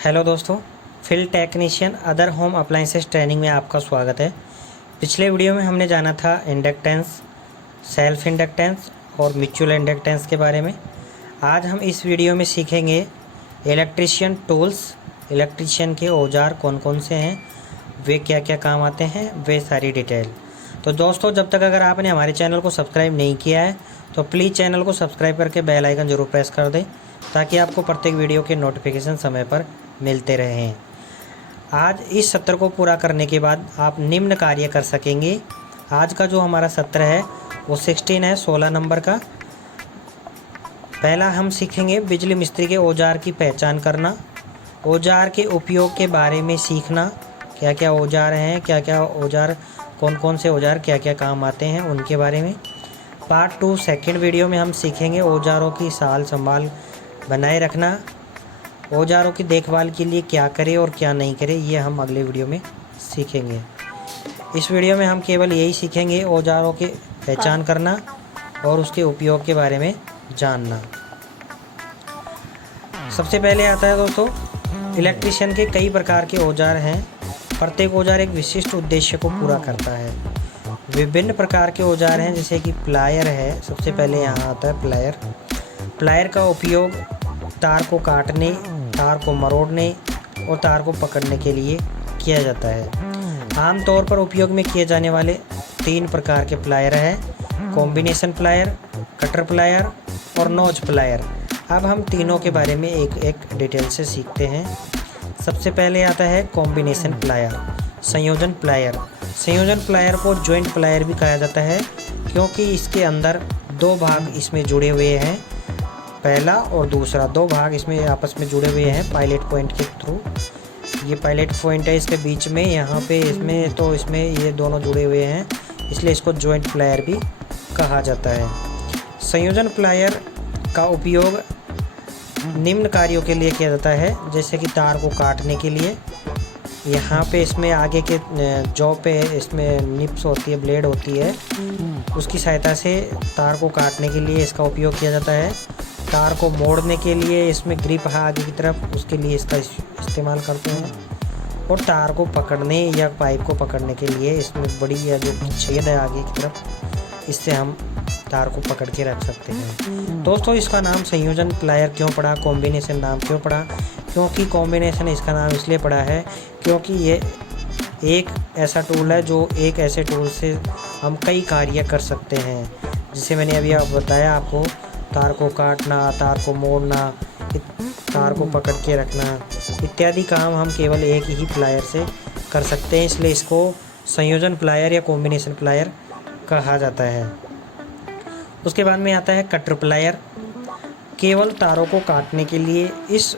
Hello दोस्तों, field technician other home appliances training में आपका स्वागत है। पिछले वीडियो में हमने जाना था इंडक्टेंस, सेल्फ इंडक्टेंस और म्यूचुअल इंडक्टेंस के बारे में। आज हम इस वीडियो में सीखेंगे इलेक्ट्रिशियन टूल्स, इलेक्ट्रिशियन के औजार कौन कौन से हैं, वे क्या क्या काम आते हैं, वे सारी डिटेल। तो दोस्तों, जब तक अगर आपने हमारे चैनल को सब्सक्राइब नहीं किया है तो प्लीज़ चैनल को सब्सक्राइब करके बेल आइकन ज़रूर प्रेस कर दें ताकि आपको प्रत्येक वीडियो के नोटिफिकेशन समय पर मिलते रहें। आज इस सत्र को पूरा करने के बाद आप निम्न कार्य कर सकेंगे। आज का जो हमारा सत्र है वो 16 नंबर का। पहला हम सीखेंगे बिजली मिस्त्री के औजार की पहचान करना, औजार के उपयोग के बारे में सीखना, क्या क्या औजार हैं, क्या क्या औजार, कौन कौन से औजार क्या क्या काम आते हैं उनके बारे में। पार्ट 2 सेकंड वीडियो में हम सीखेंगे औजारों की साल संभाल बनाए रखना, औजारों की देखभाल के लिए क्या करें और क्या नहीं करें, ये हम अगले वीडियो में सीखेंगे। इस वीडियो में हम केवल यही सीखेंगे औजारों की पहचान करना और उसके उपयोग के बारे में जानना। सबसे पहले आता है दोस्तों, इलेक्ट्रिशियन के कई प्रकार के औजार हैं। प्रत्येक औजार एक विशिष्ट उद्देश्य को पूरा करता है। विभिन्न प्रकार के औजार हैं जैसे कि प्लायर है। सबसे पहले यहाँ आता है प्लायर। प्लायर का उपयोग तार को काटने, तार को मरोड़ने और तार को पकड़ने के लिए किया जाता है। आमतौर पर उपयोग में किए जाने वाले 3 प्रकार के प्लायर हैं: कॉम्बिनेशन प्लायर, कटर प्लायर और नोज प्लायर। अब हम तीनों के बारे में एक एक डिटेल से सीखते हैं। सबसे पहले आता है कॉम्बिनेशन प्लायर, संयोजन प्लायर। संयोजन प्लायर को जॉइंट प्लायर भी कहा जाता है क्योंकि इसके अंदर 2 भाग इसमें जुड़े हुए हैं। पहला और दूसरा 2 भाग इसमें आपस में जुड़े हुए हैं पायलट पॉइंट के थ्रू। ये पायलट पॉइंट है इसके बीच में, यहाँ पे इसमें ये दोनों जुड़े हुए हैं, इसलिए इसको जॉइंट प्लायर भी कहा जाता है। संयोजन प्लायर का उपयोग निम्न कार्यों के लिए किया जाता है, जैसे कि तार को काटने के लिए। यहाँ पे इसमें आगे के जॉ पे इसमें निप्स होती है, ब्लेड होती है, उसकी सहायता से तार को काटने के लिए इसका उपयोग किया जाता है। तार को मोड़ने के लिए इसमें ग्रिप है आगे की तरफ, उसके लिए इसका इस्तेमाल करते हैं। और तार को पकड़ने या पाइप को पकड़ने के लिए इसमें बड़ी या जो छेद है आगे की तरफ, इससे हम तार को पकड़ के रख सकते हैं। दोस्तों, इसका नाम संयोजन प्लायर क्यों पड़ा, कॉम्बिनेशन नाम क्यों पड़ा? क्योंकि कॉम्बिनेशन इसका नाम इसलिए पड़ा है क्योंकि ये एक ऐसा टूल है जो एक ऐसे टूल से हम कई कार्य कर सकते हैं। जैसे मैंने अभी बताया आपको, तार को काटना, तार को मोड़ना, तार को पकड़ के रखना इत्यादि काम हम केवल एक ही प्लायर से कर सकते हैं, इसलिए इसको संयोजन प्लायर या कॉम्बिनेशन प्लायर कहा जाता है। उसके बाद में आता है कटर प्लायर। केवल तारों को काटने के लिए इस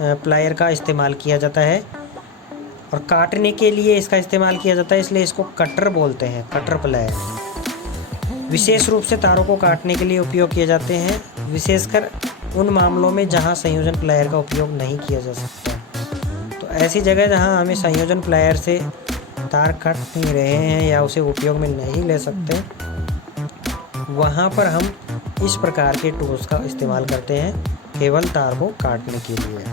प्लायर का इस्तेमाल किया जाता है और काटने के लिए इसका इस्तेमाल किया जाता है, इसलिए इसको कटर बोलते हैं, कटर प्लायर। विशेष रूप से तारों को काटने के लिए उपयोग किए जाते हैं, विशेषकर उन मामलों में जहां संयोजन प्लायर का उपयोग नहीं किया जा सकता। तो ऐसी जगह जहां हमें संयोजन प्लायर से तार काट नहीं रहे हैं या उसे उपयोग में नहीं ले सकते, वहां पर हम इस प्रकार के टूल्स का इस्तेमाल करते हैं केवल तार को काटने के लिए।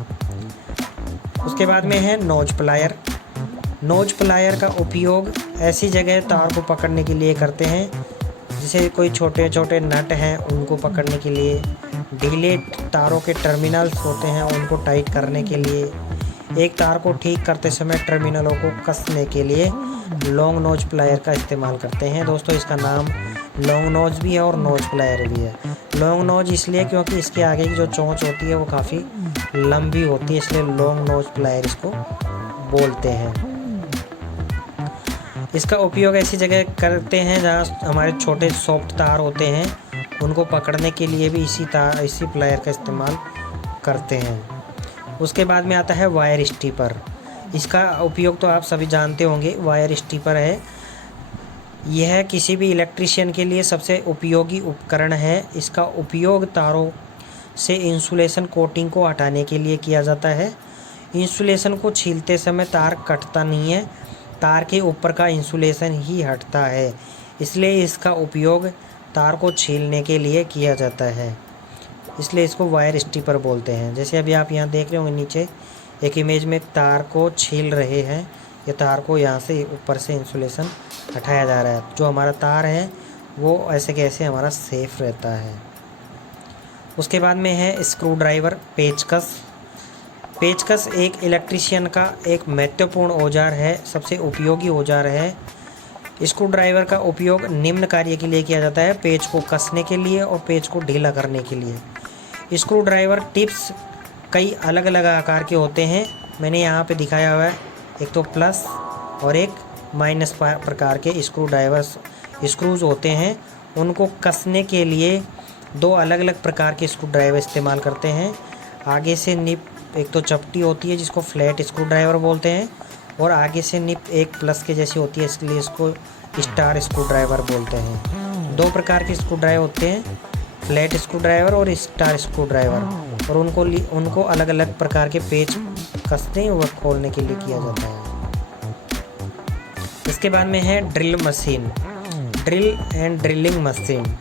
उसके बाद में है नोज प्लायर। नोज प्लायर का उपयोग ऐसी जगह तार को पकड़ने के लिए करते हैं जैसे कोई छोटे छोटे नट हैं उनको पकड़ने के लिए, ढीले तारों के टर्मिनल्स होते हैं उनको टाइट करने के लिए, एक तार को ठीक करते समय टर्मिनलों को कसने के लिए लॉन्ग नोज प्लायर का इस्तेमाल करते हैं। दोस्तों, इसका नाम लॉन्ग नोज भी है और नोज प्लायर भी है। लॉन्ग नोज इसलिए क्योंकि इसके आगे की जो चोंच होती है वो काफ़ी लंबी होती है, इसलिए लॉन्ग नोज प्लायर इसको बोलते हैं। इसका उपयोग ऐसी जगह करते हैं जहाँ हमारे छोटे सॉफ्ट तार होते हैं, उनको पकड़ने के लिए भी इसी प्लायर का इस्तेमाल करते हैं। उसके बाद में आता है वायर स्टीपर। इसका उपयोग तो आप सभी जानते होंगे, वायर स्टीपर है। यह किसी भी इलेक्ट्रिशियन के लिए सबसे उपयोगी उपकरण है। इसका उपयोग तारों से इंसुलेशन कोटिंग को हटाने के लिए किया जाता है। इंसुलेशन को छीलते समय तार कटता नहीं है, तार के ऊपर का इंसुलेशन ही हटता है, इसलिए इसका उपयोग तार को छीलने के लिए किया जाता है। इसलिए इसको वायर स्ट्रिपर बोलते हैं। जैसे अभी आप यहाँ देख रहे होंगे नीचे एक इमेज में तार को छील रहे हैं, ये तार को यहाँ से ऊपर से इंसुलेशन हटाया जा रहा है। जो हमारा तार है वो ऐसे कैसे हमारा सेफ रहता है। उसके बाद में है स्क्रू ड्राइवर, पेचकस। पेचकस एक इलेक्ट्रीशियन का एक महत्वपूर्ण औजार है, सबसे उपयोगी औजार है। स्क्रू ड्राइवर का उपयोग निम्न कार्य के लिए किया जाता है: पेच को कसने के लिए और पेच को ढीला करने के लिए। स्क्रू ड्राइवर टिप्स कई अलग अलग आकार के होते हैं, मैंने यहाँ पे दिखाया हुआ है। एक तो प्लस और एक माइनस प्रकार के स्क्रू ड्राइवर्स स्क्रूज होते हैं। उनको कसने के लिए दो अलग अलग प्रकार के स्क्रू ड्राइवर इस्तेमाल करते हैं। आगे से निप एक तो चपटी होती है जिसको फ्लैट स्क्रू ड्राइवर बोलते हैं, और आगे से निप एक प्लस के जैसी होती है, इसलिए इसको स्टार स्क्रू ड्राइवर बोलते हैं। दो प्रकार के स्क्रू ड्राइवर होते हैं, फ्लैट स्क्रू ड्राइवर और स्टार स्क्रू ड्राइवर, और उनको अलग अलग प्रकार के पेच कसने व खोलने के लिए किया जाता है। इसके बाद में है drill machine, drill and drilling machine.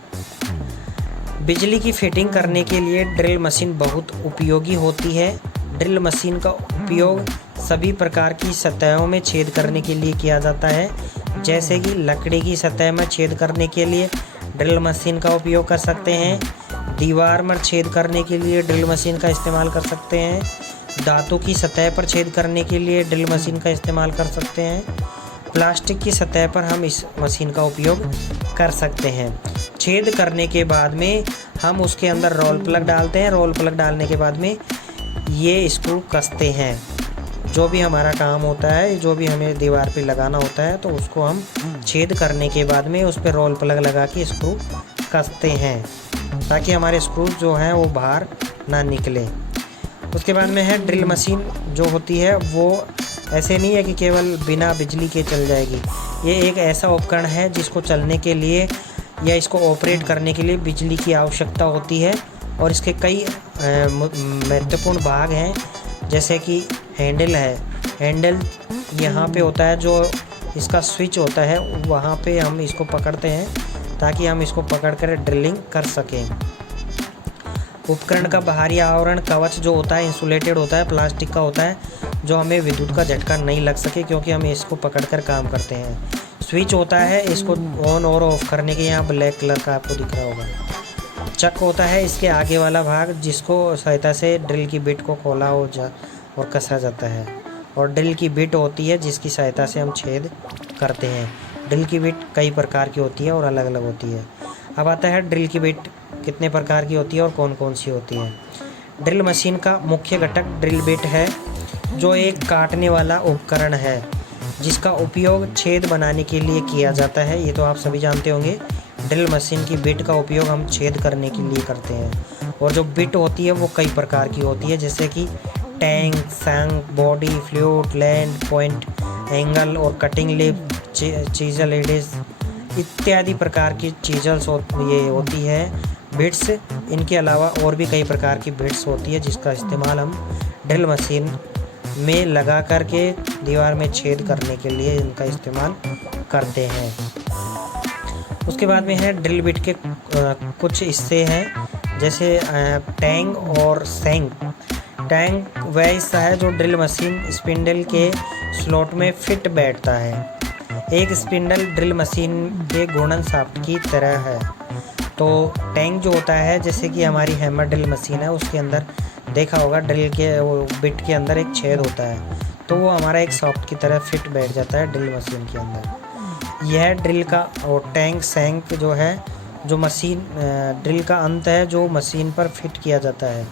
बिजली की फिटिंग करने के लिए ड्रिल मशीन बहुत उपयोगी होती है। ड्रिल मशीन का उपयोग सभी प्रकार की सतहों में छेद करने के लिए किया जाता है। जैसे कि लकड़ी की सतह में छेद करने के लिए ड्रिल मशीन का उपयोग कर सकते हैं, दीवार में छेद करने के लिए ड्रिल मशीन का इस्तेमाल कर सकते हैं, दांतों की सतह पर छेद करने के लिए ड्रिल मशीन का इस्तेमाल कर सकते हैं, प्लास्टिक की सतह पर हम इस मशीन का उपयोग कर सकते हैं। छेद करने के बाद में हम उसके अंदर रोल प्लग डालते हैं। रोल प्लग डालने के बाद में ये स्क्रू कसते हैं। जो भी हमारा काम होता है, जो भी हमें दीवार पे लगाना होता है, तो उसको हम छेद करने के बाद में उस पर रोल प्लग लगा के स्क्रू कसते हैं, ताकि हमारे स्क्रू जो हैं वो बाहर ना निकले। उसके बाद में है ड्रिल मशीन जो होती है वो ऐसे नहीं है कि केवल बिना बिजली के चल जाएगी। ये एक ऐसा उपकरण है जिसको चलने के लिए या इसको ऑपरेट करने के लिए बिजली की आवश्यकता होती है, और इसके कई महत्वपूर्ण भाग हैं। जैसे कि हैंडल है, हैंडल यहाँ पे होता है, जो इसका स्विच होता है वहाँ पे हम इसको पकड़ते हैं ताकि हम इसको पकड़कर ड्रिलिंग कर सकें। उपकरण का बाहरी आवरण कवच जो होता है इंसुलेटेड होता है, प्लास्टिक का होता है, जो हमें विद्युत का झटका नहीं लग सके, क्योंकि हम इसको पकड़कर काम करते हैं। स्विच होता है इसको ऑन और ऑफ करने के, यहाँ ब्लैक कलर का आपको दिख रहा होगा। चक होता है इसके आगे वाला भाग, जिसको सहायता से ड्रिल की बिट को खोला हो और कसा जाता है, और ड्रिल की बिट होती है जिसकी सहायता से हम छेद करते हैं। ड्रिल की बिट कई प्रकार की होती है और अलग अलग होती है। अब आता है ड्रिल की बिट कितने प्रकार की होती है और कौन कौन सी होती है। ड्रिल मशीन का मुख्य घटक ड्रिल बिट है, जो एक काटने वाला उपकरण है जिसका उपयोग छेद बनाने के लिए किया जाता है। ये तो आप सभी जानते होंगे। ड्रिल मशीन की बिट का उपयोग हम छेद करने के लिए करते हैं, और जो बिट होती है वो कई प्रकार की होती है, जैसे कि tank, shank, body, flute, land, point, angle और कटिंग लिप, चीजल एडिस इत्यादि प्रकार की चीजल्स ये होती है बिट्स। इनके अलावा और भी कई प्रकार की बिट्स होती है जिसका इस्तेमाल हम ड्रिल मशीन में लगा करके दीवार में छेद करने के लिए इनका इस्तेमाल करते हैं। उसके बाद में है ड्रिल बिट के कुछ हिस्से हैं, जैसे टैंक और शैंक। टैंक वह हिस्सा है जो ड्रिल मशीन स्पिंडल के स्लॉट में फिट बैठता है। एक स्पिंडल ड्रिल मशीन के घूर्णन शाफ्ट की तरह है। तो टैंक जो होता है, जैसे कि हमारी हैमर ड्रिल मशीन है, उसके अंदर देखा होगा ड्रिल के वो बिट के अंदर एक छेद होता है, तो वो हमारा एक शाफ्ट की तरह फिट बैठ जाता है ड्रिल मशीन के अंदर। यह ड्रिल का और टैंक शैंक जो है, जो मशीन ड्रिल का अंत है जो मशीन पर फिट किया जाता है।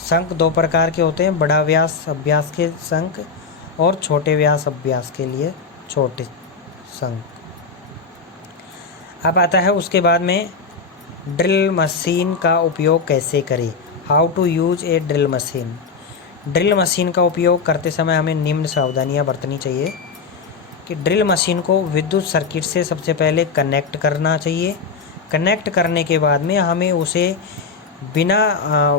शंक दो प्रकार के होते हैं, बड़ा व्यास अभ्यास के शंक और छोटे व्यास अभ्यास के लिए छोटे शंक। अब आता है उसके बाद में ड्रिल मशीन का उपयोग कैसे करें। How to use a drill machine. Drill machine का उपयोग करते समय हमें निम्न सावधानियां बरतनी चाहिए कि ड्रिल मशीन को विद्युत सर्किट से सबसे पहले कनेक्ट करना चाहिए। कनेक्ट करने के बाद में हमें उसे बिना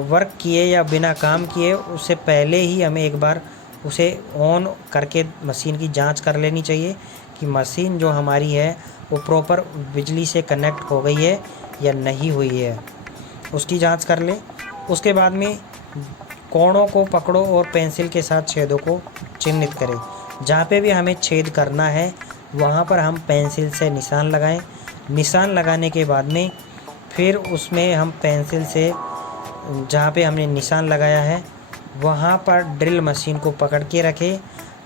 वर्क किए या बिना काम किए उससे पहले ही हमें एक बार उसे ऑन करके मशीन की जांच कर लेनी चाहिए कि मशीन जो हमारी है वो प्रॉपर बिजली से कनेक्ट हो गई है या नहीं हुई है, उसकी जांच कर लें। उसके बाद में कोणों को पकड़ो और पेंसिल के साथ छेदों को चिन्हित करें। जहाँ पे भी हमें छेद करना है वहाँ पर हम पेंसिल से निशान लगाएं। निशान लगाने के बाद में फिर उसमें हम पेंसिल से जहाँ पे हमने निशान लगाया है वहाँ पर ड्रिल मशीन को पकड़ के रखें।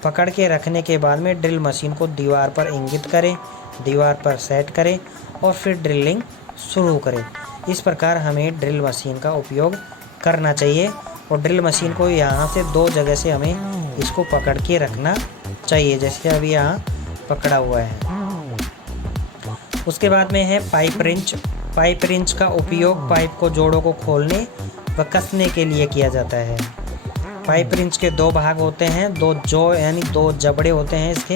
पकड़ के रखने के बाद में ड्रिल मशीन को दीवार पर इंगित करें, दीवार पर सेट करें और फिर ड्रिलिंग शुरू करें। इस प्रकार हमें ड्रिल मशीन का उपयोग करना चाहिए और ड्रिल मशीन को यहाँ से 2 जगह से हमें इसको पकड़ के रखना चाहिए, जैसे अभी यहाँ पकड़ा हुआ है। उसके बाद में है पाइप रिंच। पाइप रिंच का उपयोग पाइप को जोड़ों को खोलने व कसने के लिए किया जाता है। पाइप रिंच के 2 भाग होते हैं, 2 जो यानी 2 जबड़े होते हैं इसके,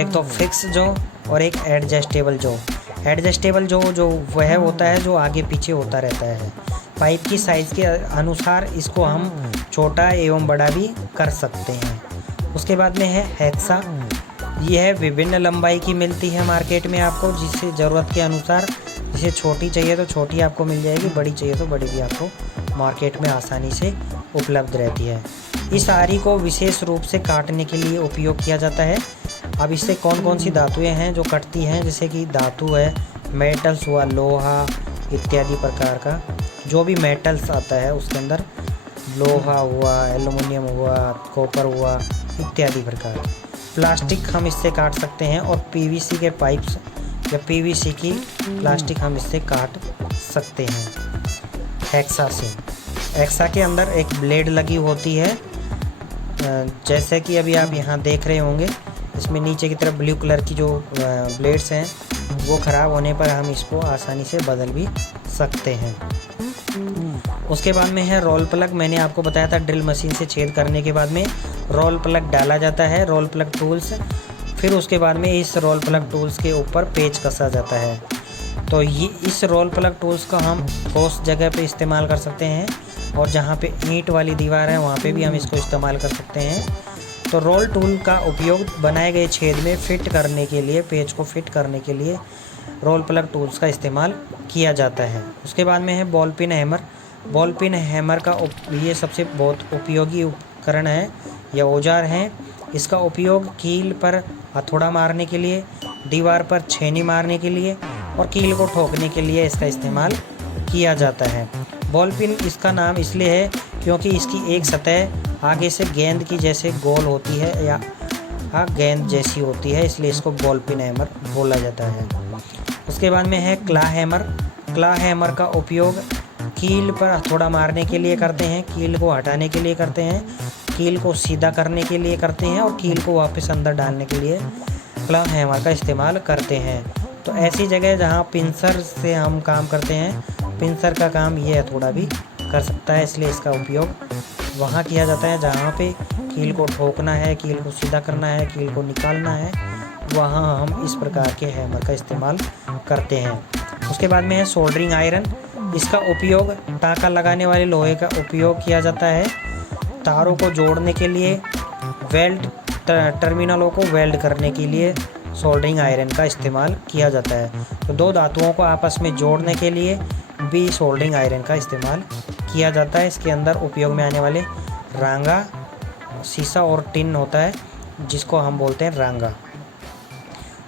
एक तो फिक्स जो और एक एडजस्टेबल जो। एडजस्टेबल जो वह होता है जो आगे पीछे होता रहता है। पाइप की साइज़ के अनुसार इसको हम छोटा एवं बड़ा भी कर सकते हैं। उसके बाद में है हेक्सा। यह विभिन्न लंबाई की मिलती है मार्केट में आपको, जिससे ज़रूरत के अनुसार, जिसे छोटी चाहिए तो छोटी आपको मिल जाएगी, बड़ी चाहिए तो बड़ी भी आपको मार्केट में आसानी से उपलब्ध रहती है। इस आरी को विशेष रूप से काटने के लिए उपयोग किया जाता है। अब इससे कौन कौन सी धातुएं हैं जो कटती हैं, जैसे कि धातु है, मेटल्स हुआ, लोहा इत्यादि प्रकार का जो भी मेटल्स आता है उसके अंदर, लोहा हुआ, एल्युमिनियम हुआ, कॉपर हुआ इत्यादि प्रकार। प्लास्टिक हम इससे काट सकते हैं और पीवीसी के पाइप्स या पीवीसी की प्लास्टिक हम इससे काट सकते हैं। हेक्सा से, हेक्सा के अंदर एक ब्लेड लगी होती है, जैसे कि अभी आप यहाँ देख रहे होंगे। इसमें नीचे की तरफ ब्लू कलर की जो ब्लेड्स हैं वो ख़राब होने पर हम इसको आसानी से बदल भी सकते हैं। उसके बाद में है रोल प्लग। मैंने आपको बताया था ड्रिल मशीन से छेद करने के बाद में रोल प्लग डाला जाता है, रोल प्लग टूल्स। फिर उसके बाद में इस रोल प्लग टूल्स के ऊपर पेच कसा जाता है। तो ये इस रोल प्लग टूल्स को हम ठोस जगह पे इस्तेमाल कर सकते हैं और जहाँ पे ईंट वाली दीवार है वहाँ पे भी हम इसको इस्तेमाल कर सकते हैं। तो रोल टूल का उपयोग बनाए गए छेद में फिट करने के लिए, पेच को फिट करने के लिए रोल प्लग टूल्स का इस्तेमाल किया जाता है। उसके बाद में है ball pin hammer. Ball pin hammer का ये सबसे बहुत उपयोगी उपकरण है या औजार है। इसका उपयोग कील पर हथौड़ा मारने के लिए, दीवार पर छेनी मारने के लिए और कील को ठोकने के लिए इसका इस्तेमाल किया जाता है। बॉल पिन इसका नाम इसलिए है क्योंकि इसकी एक सतह आगे से गेंद की जैसे गोल होती है या गेंद जैसी होती है, इसलिए इसको बॉल पिन हैमर बोला जाता है। उसके बाद में है क्ला हैमर। क्ला हैमर का उपयोग कील पर हथौड़ा मारने के लिए करते हैं, कील को हटाने के लिए करते हैं, कील को सीधा करने के लिए करते हैं और कील को वापस अंदर डालने के लिए क्ला हैमर का इस्तेमाल करते हैं। तो ऐसी जगह जहाँ पिंसर से हम काम करते हैं, पिंसर का काम ये हथौड़ा भी कर सकता है, इसलिए इसका उपयोग वहाँ किया जाता है जहाँ पे कील को ठोकना है, कील को सीधा करना है, कील को निकालना है, वहाँ हम इस प्रकार के हैमर का इस्तेमाल करते हैं। उसके बाद में है सोल्डरिंग आयरन। इसका उपयोग टाँका लगाने वाले लोहे का उपयोग किया जाता है। तारों को जोड़ने के लिए, वेल्ड टर्मिनलों को वेल्ड करने के लिए सोल्डरिंग आयरन का इस्तेमाल किया जाता है। तो 2 धातुओं को आपस में जोड़ने के लिए भी सोल्डरिंग आयरन का इस्तेमाल किया जाता है। इसके अंदर उपयोग में आने वाले रांगा, शीशा और टिन होता है जिसको हम बोलते हैं रांगा।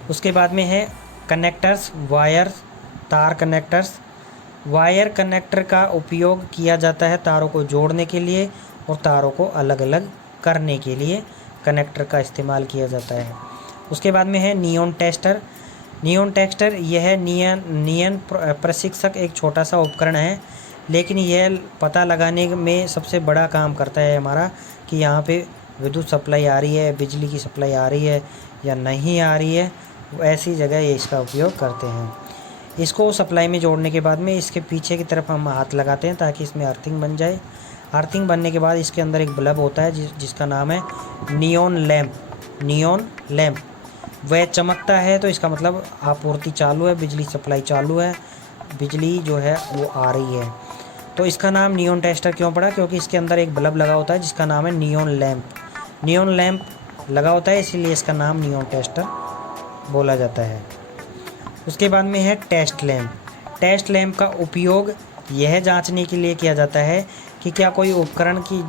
उसके बाद में है कनेक्टर्स, वायर्स, तार कनेक्टर्स। वायर कनेक्टर का उपयोग किया जाता है तारों को जोड़ने के लिए और तारों को अलग अलग करने के लिए कनेक्टर का इस्तेमाल किया जाता है। उसके बाद में है नियॉन टेस्टर। नियॉन टेस्टर यह नियन प्रशिक्षक एक छोटा सा उपकरण है, लेकिन यह पता लगाने में सबसे बड़ा काम करता है हमारा कि यहाँ पे विद्युत सप्लाई आ रही है, बिजली की सप्लाई आ रही है या नहीं आ रही है। ऐसी जगह ये इसका उपयोग करते हैं। इसको सप्लाई में जोड़ने के बाद में इसके पीछे की तरफ हम हाथ लगाते हैं ताकि इसमें अर्थिंग बन जाए। अर्थिंग बनने के बाद इसके अंदर एक बल्ब होता है जिसका नाम है नियॉन लैंप। नियॉन लैंप वह चमकता है तो इसका मतलब आपूर्ति चालू है, बिजली सप्लाई चालू है, बिजली जो है वो आ रही है। तो इसका नाम नियॉन टेस्टर क्यों पड़ा? क्योंकि इसके अंदर एक बल्ब लगा होता है जिसका नाम है नियॉन लैंप। नियॉन लैंप लगा होता है इसीलिए इसका नाम नियॉन टेस्टर बोला जाता है। उसके बाद में है टेस्ट लैंप। टेस्ट लैंप का उपयोग यह जांचने के लिए किया जाता है कि क्या कोई उपकरण की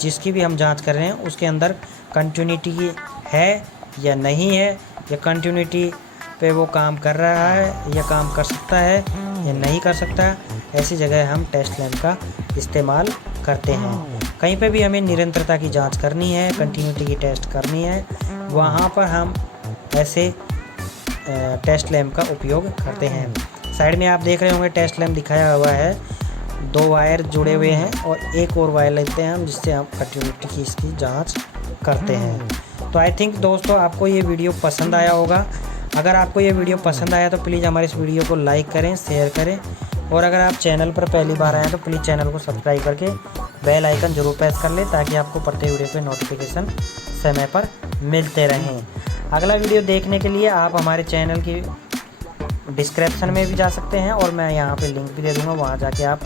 जिसकी भी हम जांच कर रहे हैं उसके अंदर कंटिन्यूटी है या नहीं है, या कंटिन्यूटी पे वो काम कर रहा है या काम कर सकता है या नहीं कर सकता। ऐसी जगह हम टेस्ट लैंप का इस्तेमाल करते हैं। कहीं पे भी हमें निरंतरता की जांच करनी है, कंटिन्यूटी की टेस्ट करनी है, वहाँ पर हम ऐसे टेस्ट लैंप का उपयोग करते हैं। साइड में आप देख रहे होंगे टेस्ट लैंप दिखाया हुआ है, 2 वायर जुड़े हुए हैं और एक और वायर लेते हैं हम, जिससे हम कंटिन्यूटी की इसकी जांच करते हैं। तो आई थिंक दोस्तों आपको ये वीडियो पसंद आया होगा। अगर आपको ये वीडियो पसंद आया तो प्लीज़ हमारे इस वीडियो को लाइक करें, शेयर करें, और अगर आप चैनल पर पहली बार आए हैं तो प्लीज़ चैनल को सब्सक्राइब करके बेल आइकन जरूर प्रेस कर लें, ताकि आपको प्रत्येक वीडियो पे नोटिफिकेशन समय पर मिलते रहें। अगला वीडियो देखने के लिए आप हमारे चैनल की डिस्क्रिप्शन में भी जा सकते हैं, और मैं यहाँ पे लिंक भी दे दूँगा, वहाँ जाके आप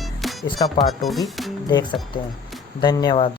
इसका पार्ट 2 भी देख सकते हैं। धन्यवाद।